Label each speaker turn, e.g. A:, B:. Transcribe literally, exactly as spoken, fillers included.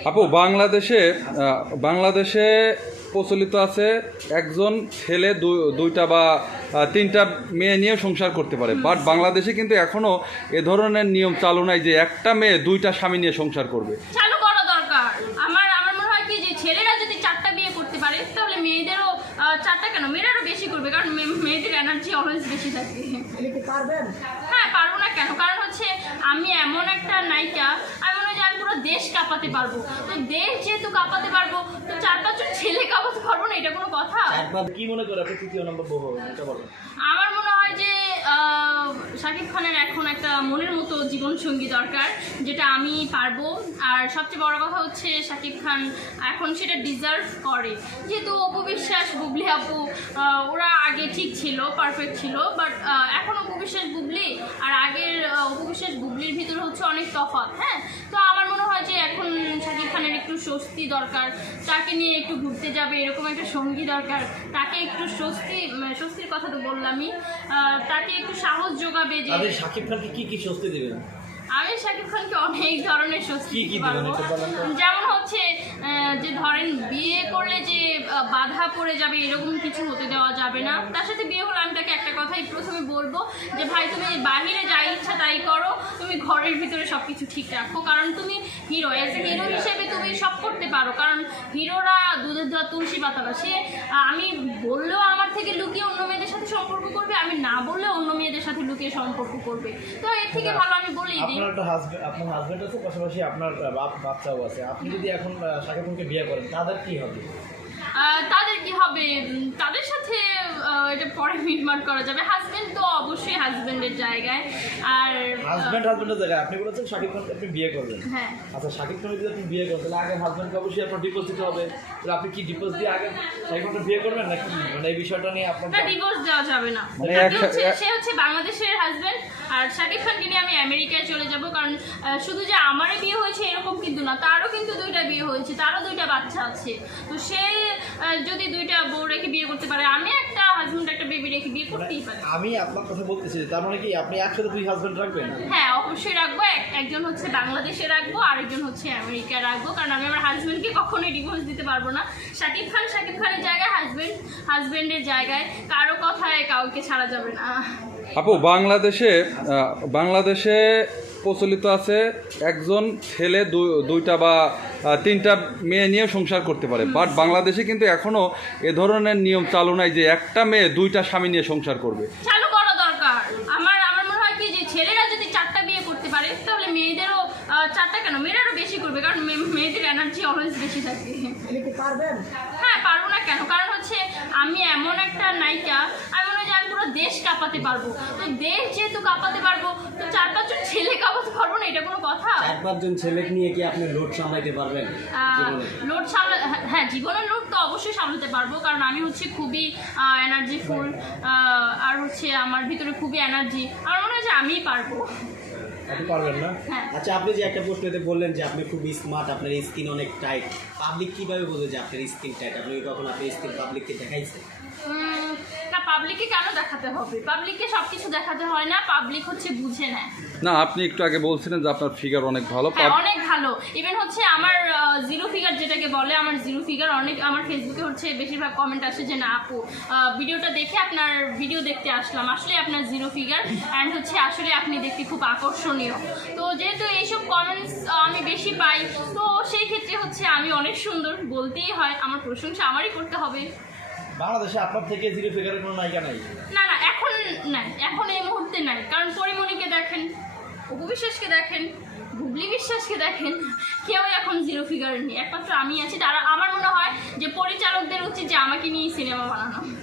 A: আপু বাংলাদেশে বাংলাদেশে প্রচলিত আছে একজন ছেলে দুইটা বা তিনটা মেয়ে নিয়ে সংসার করতে পারে, বাট বাংলাদেশে কিন্তু এখনো এ ধরনের নিয়ম চালু নাই যে একটা মেয়ে দুইটা স্বামী নিয়ে সংসার করবে।
B: চালু করা দরকার। আমার আমার মনে হয় কি যে ছেলেরা যদি চারটা বিয়ে করতে পারে তাহলে মেয়েদেরও চারটা কেন মেয়েরাও বেশি করবে, কারণ মেয়েদের এনার্জি অলওয়েজ বেশি থাকে।
C: পারবেন?
B: হ্যাঁ পারবো না কেন, কারণ হচ্ছে আমি এমন একটা নায়িকা, আমি মনে হয় যে আমি পুরো দেশ কাঁপাতে পারবো। তো দেশ যেহেতু কাঁপাতে পারবো তো চার পাঁচজন ছেলে কাঁপাতে পারবো না, এটা কোনো কথা?
D: কি মনে করে আপনি তৃতীয় নম্বর বউ হবেন এটা বলেন।
B: আমার মনে হয় যে শাকিব খানের এখন একটা মনের মতো জীবনসঙ্গী দরকার, যেটা আমি পারবো। আর সবচেয়ে বড় কথা হচ্ছে শাকিব খান এখন সেটা ডিজার্ভ করে, যেহেতু অপু বিশ্বাস, বুবলি আপু ওরা আগে ঠিক ছিল, পারফেক্ট ছিল, বাট এখন অপু বিশ্বাস বুবলি আর আগের অপু বিশ্বাস বুবলির ভিতরে হচ্ছে অনেক তফাৎ। হ্যাঁ, তো আমার মনে হয় যে এখন শাকিব খানের একটু স্বস্তি দরকার, তাকে নিয়ে একটু ঘুরতে যাবে এরকম একটা সঙ্গী দরকার, তাকে একটু স্বস্তি স্বস্তির কথা তো বললামই, তাকে একটু সাহস যোগাবে। যে
D: শাকিব খানকে কি কি স্বস্তি দেবেন?
B: আমি শাকিব খানকে অনেক ধরনের স্বস্তি দিতে পারবো, যেমন হচ্ছে যে ধরেন বিয়ে করলে যে বাধা পড়ে যাবে এরকম কিছু হতে দেওয়া যাবে না। তার সাথে বিয়ে হলে আমি তাকে একটা কথাই প্রথমে বলবো যে ভাই তুমি বাহিরে যাই ইচ্ছা তাই করো, তুমি ঘরের ভিতরে সব কিছু ঠিক রাখো, কারণ তুমি হিরো, এজ এ হিরো হিসেবে তুমি সব করতে পারো, কারণ হিরোরা দুধের ধোয়া তুলসী পাতা না। সে আমি বললেও আমার থেকে লুকিয়ে অন্য মেয়েদের সাথে সম্পর্ক করবে, আমি না বললেও অন্য মেয়েদের সাথে লুকিয়ে সম্পর্ক করবে। তো এর থেকে ভালো আমি বলি দিই
D: আপনার একটা হাজবেন্ড আপনার হাজবেন্ড আছে, পাশাপাশি আপনার বাচ্চাও আছে, আপনি যদি এখন শাকিব খানকে বিয়ে করেন তাদের কি হবে?
B: তাদের কি হবে তাদের সাথে এটা পরে মিটমাট করা যাবে। হাজবেন্ড তো অবশ্যই হাজবেন্ডের জায়গায়, আর
D: হাজবেন্ড হাজবেন্ডের জায়গায় আপনি বলেছেন শাকিব খানকে আপনি বিয়ে করবেন।
B: হ্যাঁ,
D: আচ্ছা শাকিব খানকে যদি আপনি বিয়ে করেন তাহলে আগে হাজবেন্ডকে অবশ্যই আপনার ডিভোর্স দিতে হবে। তাহলে আপনি কি ডিভোর্স দিয়ে আগে শাকিব খানকে বিয়ে করবেন নাকি? মানে এই বিষয়টা নিয়ে আপনার
B: না, ডিভোর্স দেওয়া যাবে না। সে হচ্ছে বাংলাদেশের হাজবেন্ড, আর শাকিব খানকে নিয়ে আমি আমেরিকায় চলে যাব, কারণ শুধু যে আমারই বিয়ে হয়েছে এরকম কিন্তু না, তারও কিন্তু দুইটা বিয়ে হয়েছে, তারও দুইটা বাচ্চা আছে। তো সে যদি দুইটা বউ রেখে বিয়ে করতে পারে, আমি একটা হাজবেন্ড একটা বেবি রেখে বিয়ে করতেই পারি।
D: আমি আপনার কথা বলতেছি, তার মানে কি আপনি একসাথে দুই হাজবেন্ড রাখবেন?
B: হ্যাঁ অবশ্যই রাখবো, একজন হচ্ছে বাংলাদেশে রাখবো, আরেকজন হচ্ছে আমেরিকায় রাখবো, কারণ আমি আমার হাজবেন্ডকে কখনোই ডিভোর্স দিতে পারবো না। শাকিব খান শাকিব খানের জায়গায়, হাজবেন্ড হাজবেন্ডের জায়গায়, কারো কথায় কাউকে ছাড়া যাবে না।
A: আপু বাংলাদেশে বাংলাদেশে প্রচলিত আছে একজন ছেলে দুইটা বা তিনটা মেয়ে নিয়ে সংসার করতে পারে, বাট বাংলাদেশে কিন্তু এখনো এ ধরনের নিয়ম চালু নাই যে একটা মেয়ে দুইটা স্বামী নিয়ে সংসার করবে।
B: চালু করা দরকার। আমার আমার মনে হয় কি যে ছেলেরা যদি চারটা বিয়ে করতে পারে তাহলে মেয়েদেরও চারটা কেন মেয়েরাও বেশি করবে, কারণ মেয়েদের এনার্জি অলওয়েজ বেশি থাকে।
C: পারবেন?
B: হ্যাঁ পারবো না কেন, কারণ হচ্ছে আমি এমন একটা নায়িকা, আমি মনে হয় যে আমি পুরো দেশ কাঁপাতে পারবো। তো দেশ যেহেতু কাঁপাতে পারবো তো চার পাঁচজন ছেলে কাঁপাতে পারবো না, এটা কোনো কথা?
E: চার পাঁচজন ছেলেকে নিয়ে কি আপনি লোড সামলাইতে পারবেন?
B: লোড সামলা হ্যাঁ জীবনের লোড তো অবশ্যই সামলাতে পারবো, কারণ আমি হচ্ছে খুবই এনার্জিফুল, আর হচ্ছে আমার ভিতরে খুবই এনার্জি, আমার মনে হয় যে আমিই পারবো।
D: আপনি পারবেন না?
E: আচ্ছা আপনি যে একটা প্রশ্নতে বললেন যে আপনি খুব স্মার্ট, আপনার স্কিন অনেক টাইট, পাবলিক কিভাবে বোঝে যে আপনার স্কিন টাইট? আপনি কখন আপনার স্কিন পাবলিককে দেখাইছেন?
B: না, পাবলিককে কেন দেখাতে হবে? পাবলিককে সব কিছু দেখাতে হয় না, পাবলিক হচ্ছে বুঝে নেয়।
A: না আপনি একটু আগে বলছিলেন যে আপনার ফিগার অনেক ভালো।
B: হ্যাঁ অনেক ভালো, ইভেন হচ্ছে আমার জিরো ফিগার যেটাকে বলে, আমার জিরো ফিগার অনেক, আমার ফেসবুকে হচ্ছে বেশিরভাগ কমেন্ট আসে যে না আপু ভিডিওটা দেখে আপনার ভিডিও দেখতে আসলাম, আসলে আপনার জিরো ফিগার অ্যান্ড হচ্ছে আসলে আপনি দেখতে খুব আকর্ষণীয়। তো যেহেতু এইসব কমেন্টস আমি বেশি পাই, তো সেই ক্ষেত্রে হচ্ছে আমি অনেক সুন্দর বলতেই হয়, আমার প্রশংসা আমারই করতে হবে।
D: বাংলাদেশে আপনার থেকে জিরো ফিগারের কোনো নায়িকা নাই?
B: না না এখন নাই, এখন এই মুহূর্তে নাই, কারণ পরিমণিকে দেখেন, অপু বিশ্বাসকে দেখেন, বুবলি বিশ্বাসকে দেখেন, কেউ এখন জিরো ফিগার নেই, একমাত্র আমি আছি। তারা আমার মনে হয় যে পরিচালকদের উচিত যে আমাকে নিয়ে সিনেমা বানানো।